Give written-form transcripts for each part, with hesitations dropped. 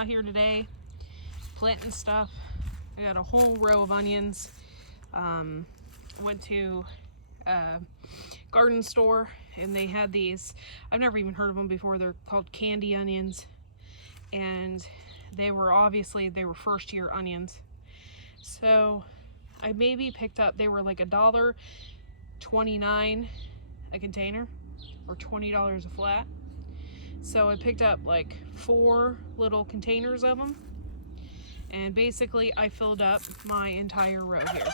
out here today planting stuff. I got a whole row of onions. Went to a garden store and they had these, I've never even heard of them before, they're called candy onions, and they were first year onions. So I maybe picked up, they were like $1.29 a container, or $20 a flat. So I picked up like 4 little containers of them, and basically I filled up my entire row here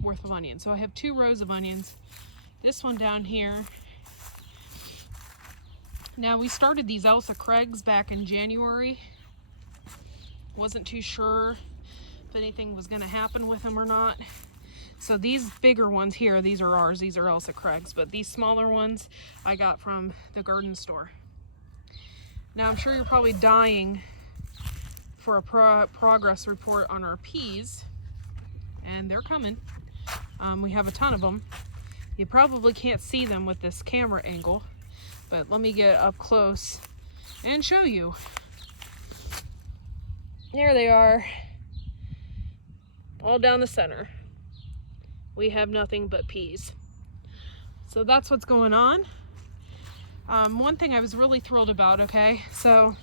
worth of onions. So I have 2 rows of onions. This one down here. Now, we started these Elsa Craigs back in January. Wasn't too sure if anything was going to happen with them or not. So these bigger ones here, these are ours, these are Elsa Craigs, but these smaller ones I got from the garden store. Now, I'm sure you're probably dying for a progress report on our peas, and they're coming. We have a ton of them. You probably can't see them with this camera angle, but let me get up close and show you. There they are, all down the center. We have nothing but peas. So that's what's going on. One thing I was really thrilled about, okay, so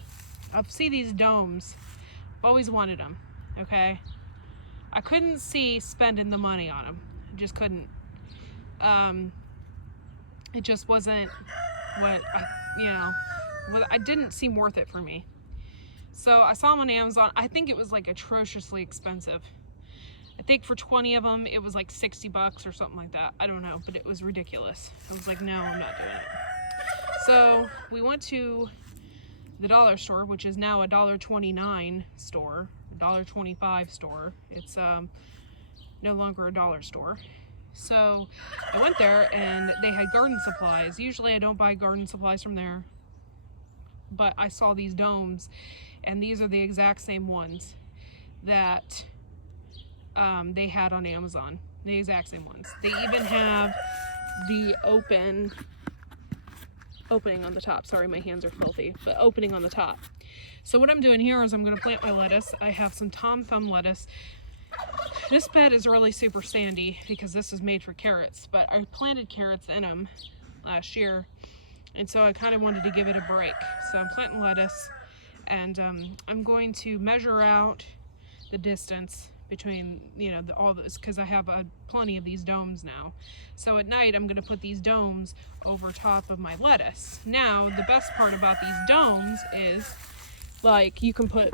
I see these domes. I've always wanted them, okay? I couldn't see spending the money on them. I just couldn't. It just wasn't what I didn't seem worth it for me. So I saw them on Amazon. I think it was like atrociously expensive. I think for 20 of them, it was like $60 or something like that. I don't know, but it was ridiculous. I was like, no, I'm not doing it. So we went to the dollar store, which is now a $1.29 store, a $1.25 store. It's no longer a dollar store. So I went there and they had garden supplies. Usually I don't buy garden supplies from there, but I saw these domes, and these are the exact same ones that they had on Amazon. The exact same ones. They even have the opening on the top. Sorry, my hands are filthy, but opening on the top. So what I'm doing here is I'm going to plant my lettuce. I have some Tom Thumb lettuce. This bed is really super sandy because this is made for carrots, but I planted carrots in them last year, and so I kind of wanted to give it a break. So I'm planting lettuce, and I'm going to measure out the distance between, all this, because I have plenty of these domes now. So at night I'm going to put these domes over top of my lettuce. Now, the best part about these domes is, like, you can put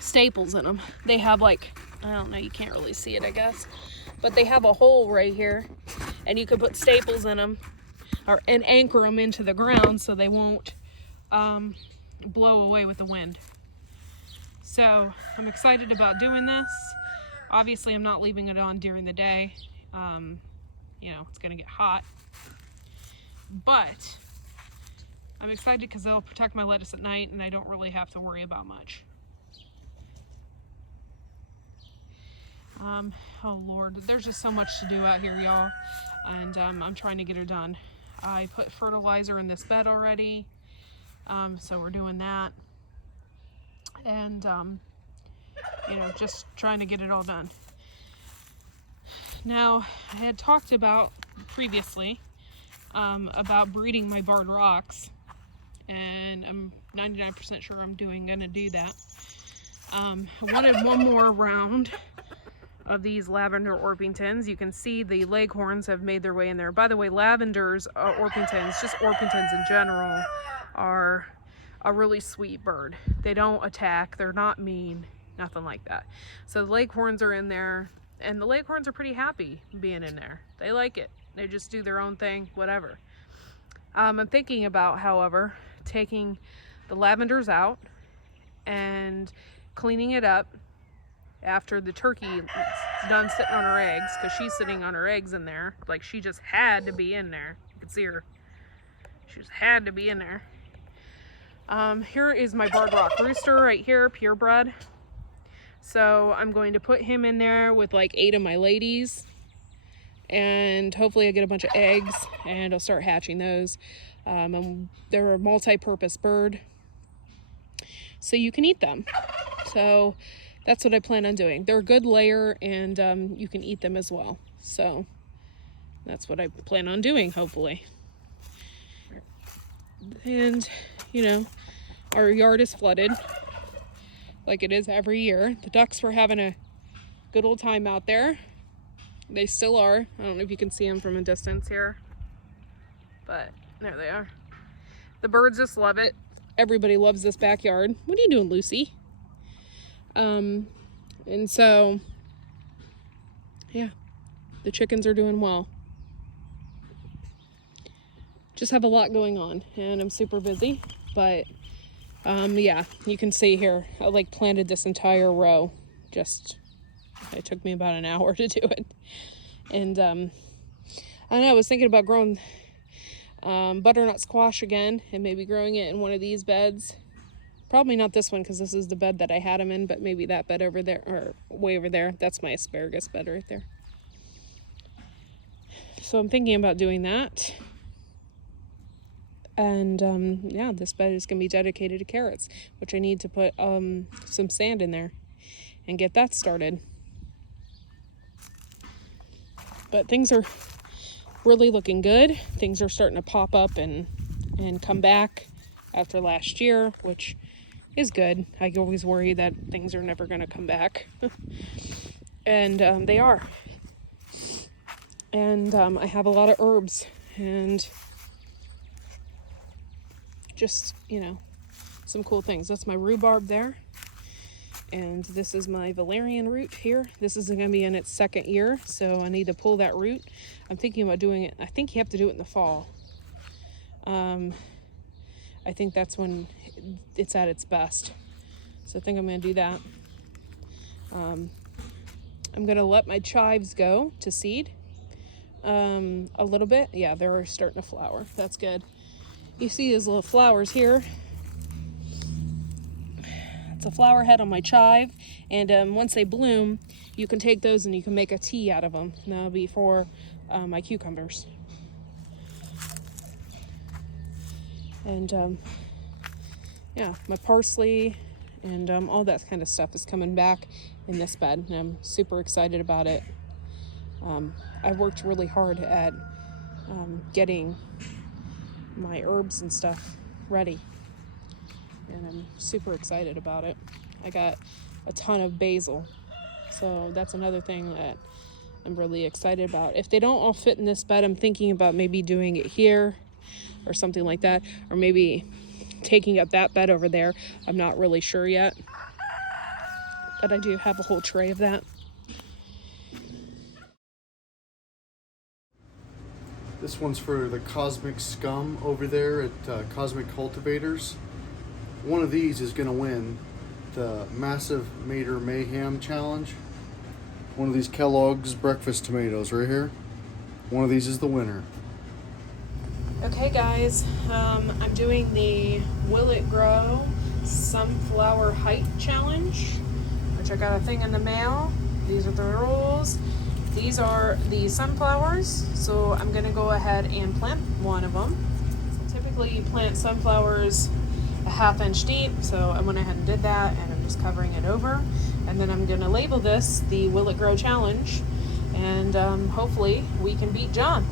staples in them. They have, like, I don't know, you can't really see it, I guess, but they have a hole right here, and you can put staples in them and anchor them into the ground so they won't blow away with the wind. So I'm excited about doing this. Obviously I'm not leaving it on during the day. It's gonna get hot, but I'm excited because it'll protect my lettuce at night and I don't really have to worry about much. Oh Lord, there's just so much to do out here, y'all, and I'm trying to get it done. I put fertilizer in this bed already, so we're doing that, and just trying to get it all done. Now, I had talked about previously about breeding my barred rocks, and I'm 99% sure I'm gonna do that. I wanted one more round of these lavender Orpingtons. You can see the leghorns have made their way in there. By the way, lavenders, Orpingtons, just Orpingtons in general, are a really sweet bird. They don't attack, they're not mean, nothing like that. So the leghorns are in there, and the leghorns are pretty happy being in there. They like it. They just do their own thing, whatever. I'm thinking about, however, taking the lavenders out and cleaning it up after the turkey is done sitting on her eggs, because she's sitting on her eggs in there. Like, she just had to be in there. You can see her. She just had to be in there. Here is my barred rock rooster right here, purebred. So I'm going to put him in there with like 8 of my ladies, and hopefully I get a bunch of eggs and I'll start hatching those. They're a multi-purpose bird. so you can eat them. So that's what I plan on doing. They're a good layer, and you can eat them as well. So that's what I plan on doing, hopefully. And, you know, our yard is flooded like it is every year. The ducks were having a good old time out there. They still are. I don't know if you can see them from a distance here, but there they are. The birds just love it. Everybody loves this backyard. What are you doing, Lucy? And so, yeah, the chickens are doing well. Just have a lot going on, and I'm super busy, but yeah, you can see here, I like planted this entire row. It took me about an hour to do it. And I don't know, I was thinking about growing butternut squash again, and maybe growing it in one of these beds. Probably not this one, because this is the bed that I had them in, but maybe that bed over there, or way over there. That's my asparagus bed right there. So I'm thinking about doing that. And yeah, this bed is going to be dedicated to carrots, which I need to put some sand in there and get that started. But things are really looking good. Things are starting to pop up and come back after last year, which is good. I always worry that things are never going to come back. And they are. And I have a lot of herbs, and just, you know, some cool things. That's my rhubarb there. And this is my valerian root here. This is going to be in its second year, so I need to pull that root. I'm thinking about doing it. I think you have to do it in the fall. I think that's when it's at its best. So I think I'm going to do that. I'm going to let my chives go to seed a little bit. Yeah, they're starting to flower. That's good. You see these little flowers here. It's a flower head on my chive, and once they bloom, you can take those and you can make a tea out of them. And that'll be for my cucumbers. And yeah, my parsley and all that kind of stuff is coming back in this bed, and I'm super excited about it. I worked really hard at getting my herbs and stuff ready, and I'm super excited about it. I got a ton of basil, so that's another thing that I'm really excited about. If they don't all fit in this bed, I'm thinking about maybe doing it here or something like that, or maybe taking up that bed over there. I'm not really sure yet, but I do have a whole tray of that. This one's for the Cosmic Scum over there at Cosmic Cultivators. One of these is going to win the Massive Mater Mayhem Challenge. One of these Kellogg's breakfast tomatoes right here. One of these is the winner. Okay guys, I'm doing the Will It Grow Sunflower Height Challenge, which I got a thing in the mail. These are the rules. These are the sunflowers, so I'm going to go ahead and plant one of them. So typically you plant sunflowers a 1/2 inch deep, so I went ahead and did that, and I'm just covering it over. And then I'm going to label this the Will It Grow Challenge, and hopefully we can beat John.